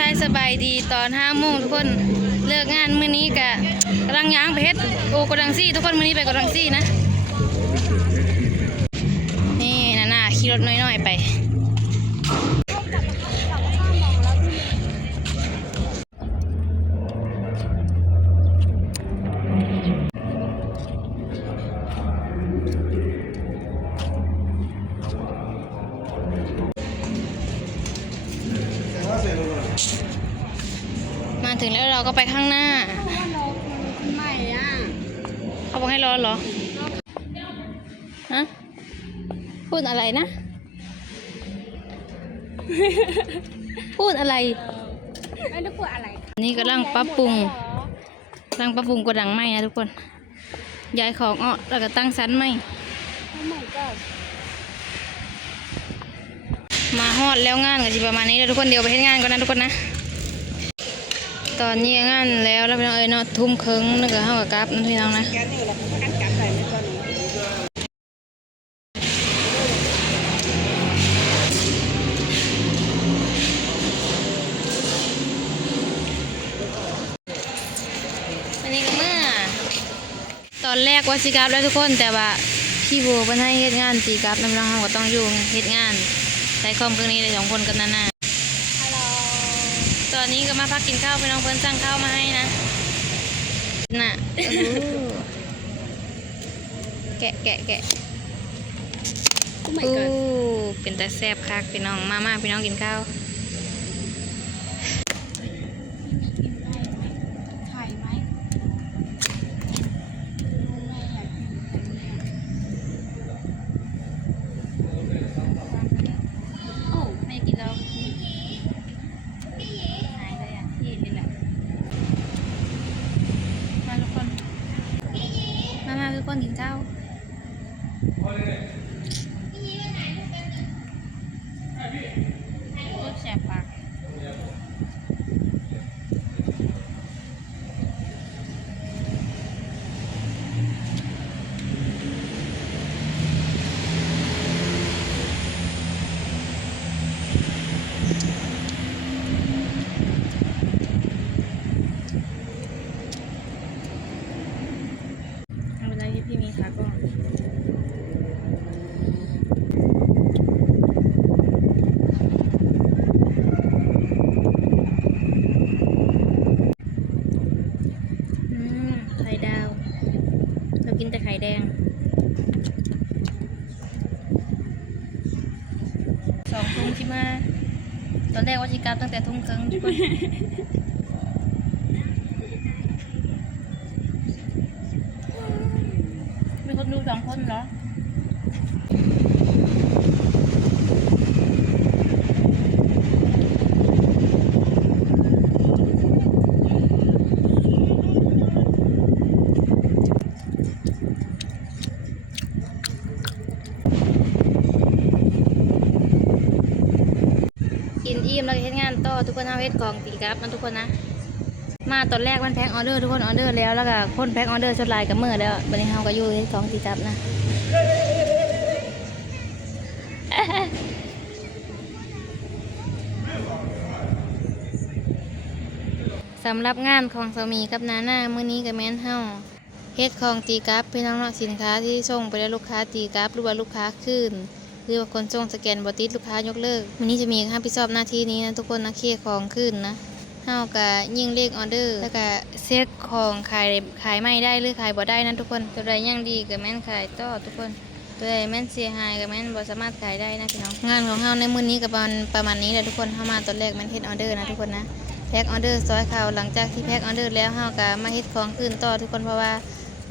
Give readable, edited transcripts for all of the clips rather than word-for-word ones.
ทายสบายดีตอน5 โมงทุกคนเลิกงานมื้อนี้กะกำลังย่างไปเฮ็ดโอกดังซี่ทุกคนมื้อนี้ไปกดังซี่นะนี่น่าขี่รถน้อยๆไปมาถึงแล้วเราก็ไปข้างหน้าเขาบอกให้รอเหรอฮะพูดอะไรนะ พูดอะไรไม่ได้พูดอะไรนี่กำลังปรับปรุงกระดังไม้นะทุกคนย้ายของแล้วก็ตั้งชั้นไม้มาฮอดแล้วงานกันสิประมาณนี้แล้วทุกคนเดี๋ยวไปเฮ็ดงานก่อนนะทุกคนนะตอนนี้งานแล้วพี่น้องเนาะทุ่มครึ่งนึกว่าเฮากับกราฟนั่นพี่น้องนะอันนี้ก็เมื่อตอนแรกว่าสิกราฟแล้วทุกคนแต่ว่าพี่โบเพิ่นให้เฮ็ดงานตีกราฟนำเราเฮาก็ต้องอยู่เฮ็ดงานใส่คอมเครื่องนี้ได้2 คนกับนาตอนนี้ก็มาพักกินข้าวไปน้องเพิ่นสั่งข้าวมาให้นะน่ะแกะเป็นแต่แซ่บคักพี่น้องมาพี่น้องกินข้าวถ่ายไหมโอ้ไม่กินแล้วหายเลยอ่ะที่นี่แหละมาทุกคนมาทุกคนกินข้าวแซ่บปากเวลาที่พี่มีขาก็ไข่ดาวเรากินแต่ไข่แดง2 ทุ่มที่มาตอนแรกว่าชิกลับตั้งแต่ทุ่มครึ่งทุกคนมีคนดู2 คนเหรอกินอิ่มแล้วก็เฮ็ดงานต่อทุกคนเอาเฮ็ดของตีกราฟมันทุกคนนะมาตอนแรกมันแพ็คออเดอร์ทุกคนออเดอร์แล้วก็คนแพ็คออเดอร์ชดลายกับมือแล้วบัดนี้เฮาก็อยู่เฮ็ดของตีกราฟนะสำหรับงานของสามีกับนาน่ามื้อนี้ก็แม่นเฮาเฮ็ดของตีกราฟพี่น้องเนาะสินค้าที่ส่งไปแล้วลูกค้าตีกราฟหรือว่าลูกค้าคืนหรือว่าคนส่งสแกนบ่ติดลูกค้ายกเลิกวันนี้จะมีรับผิดชอบหน้าที่นี้นะทุกคนนะเคลียร์ของคืนนะเฮาก็ยิงเลขออเดอร์แล้วก็เช็คของขายไม่ได้หรือขายบ่ได้นะทุกคนตัวใดยังดีก็แม่นขายต่อทุกคนตัวใดแม่นเสียหายก็แม่นบ่สามารถขายได้นะพี่น้องงานของเฮาในมื้อนี้ก็ประมาณนี้แหละทุกคนเฮามาตอนแรกมันเฮ็ดออเดอร์นะทุกคนนะแพ็คออเดอร์ซอยเขาหลังจากที่แพ็คออเดอร์แล้วเฮาก็มาเฮ็ดของคืนต่อทุกคนเพราะว่า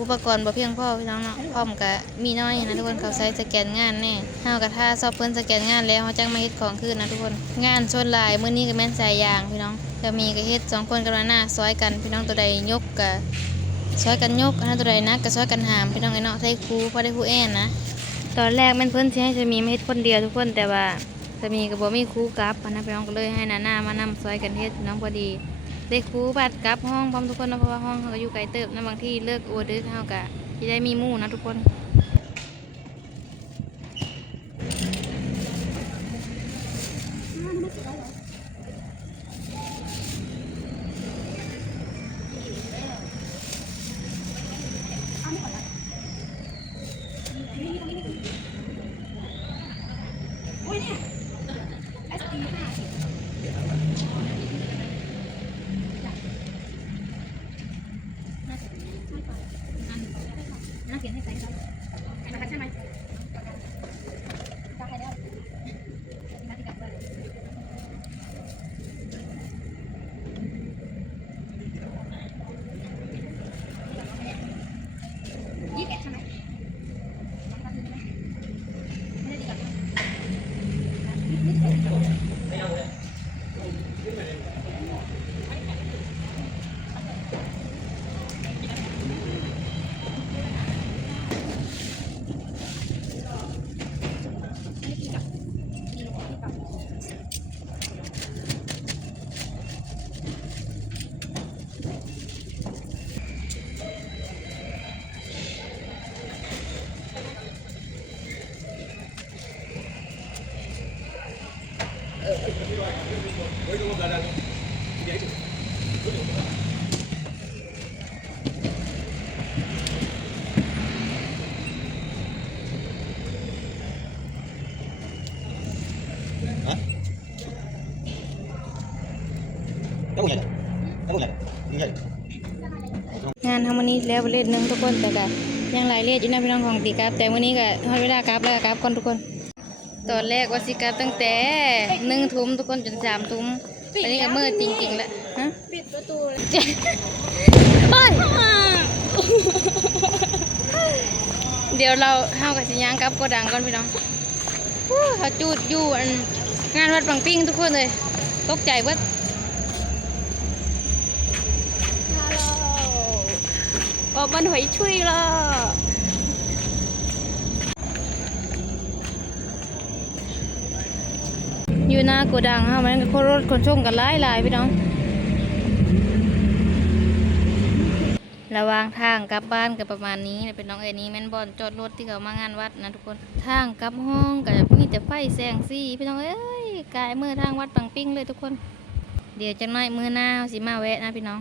อุปกรณ์บ่เพียงพอพี่น้องเนาะพร้อมก็มีน้อยนะทุกคนเขาใช้สแกนงานแน่เฮาก็ถ้าสอบเพิ่นสแกนงานแล้วเฮาจังมาเฮ็ดของคืนนะทุกคนงานชนลายมื้อนี้ก็แม่นสายยางพี่น้องก็มีก็เฮ็ด2 คนกับหน้าซอยกันพี่น้องตัวใดยกก็ซอยกันยกตัวใดนักก็ซอยกันหามพี่น้องไอ้เนาะใส่ครูพอได้ครูแอนนะตอนแรกแม่นเพิ่นสิให้สามีมาเฮ็ดคนเดียวทุกคนแต่ว่าสามีก็บ่มีครูกลับนะพี่น้องก็เลยให้นาน่ามานำซอยกันเฮ็ดพี่น้องพอดี ได้ครูบัดกลับห้องพร้อมทุกคนนะเพราะว่าห้องเขาก็อยู่ไกลเติบนะบางที่เลิกอวดดึกเขาก็จะได้มีหมู่นะทุกคน Hả? Đâu nhảy? Đâu nhảy? Nhảy. งานทำวันนี้แล้วเล่นหนึงทุกคนแต่ก็ยังหลายเรียดอยู่นะพี่น้องของตีกราฟแต่วันนี้ก็ฮอดเวลากราฟแล้วก็กราฟก่อนทุกคนตอนแรกว่าสิกราฟตั้งแต่1 ทุ่มทุกคนจน3 ทุ่มอันนี้ก็มืดจริงๆแล้วฮะ ปิดประตูเลย เฮ้ยเดี๋ยวเราเฮากับสิย่างกลับโกดังก่อนพี่น้องเขาจูดอยู่อันงานวัดปังปิ้งทุกคนเลยตกใจเบิด ฮัลโหลบอกมันหอยชุยเลย อยู่หน้าโกดังเฮามันก็รถขนส่งกันหลายๆพี่น้องระหว่างทางกลับบ้านก็ประมาณนี้เป็นน้องเอ้ยนี้แม่นบอนจอดรถที่เขามางานวัดนะทุกคนทางกลับห้องก็มีแต่ไฟแสงสีพี่น้องเอ้ยกายมือทางวัดปังปิ้งเลยทุกคนเดี๋ยวจังน้อยมือหน้าเฮาสิมาแวะนะพี่น้อง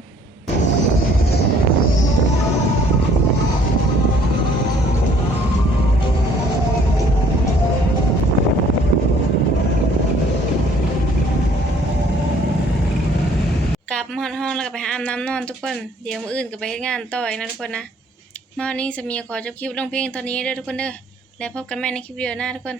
กลับมาห้องแล้วก็ไปอาบน้ำนอนทุกคนเดี๋ยวมื้ออื่นก็ไปเฮ็ดงานต่ออีกนะทุกคนนะมาวันนี้สามีขอจบคลิปลงเพลงตอนนี้เด้อทุกคนเด้อแล้วพบกันใหม่ในคลิปวิดีโอหน้าทุกคน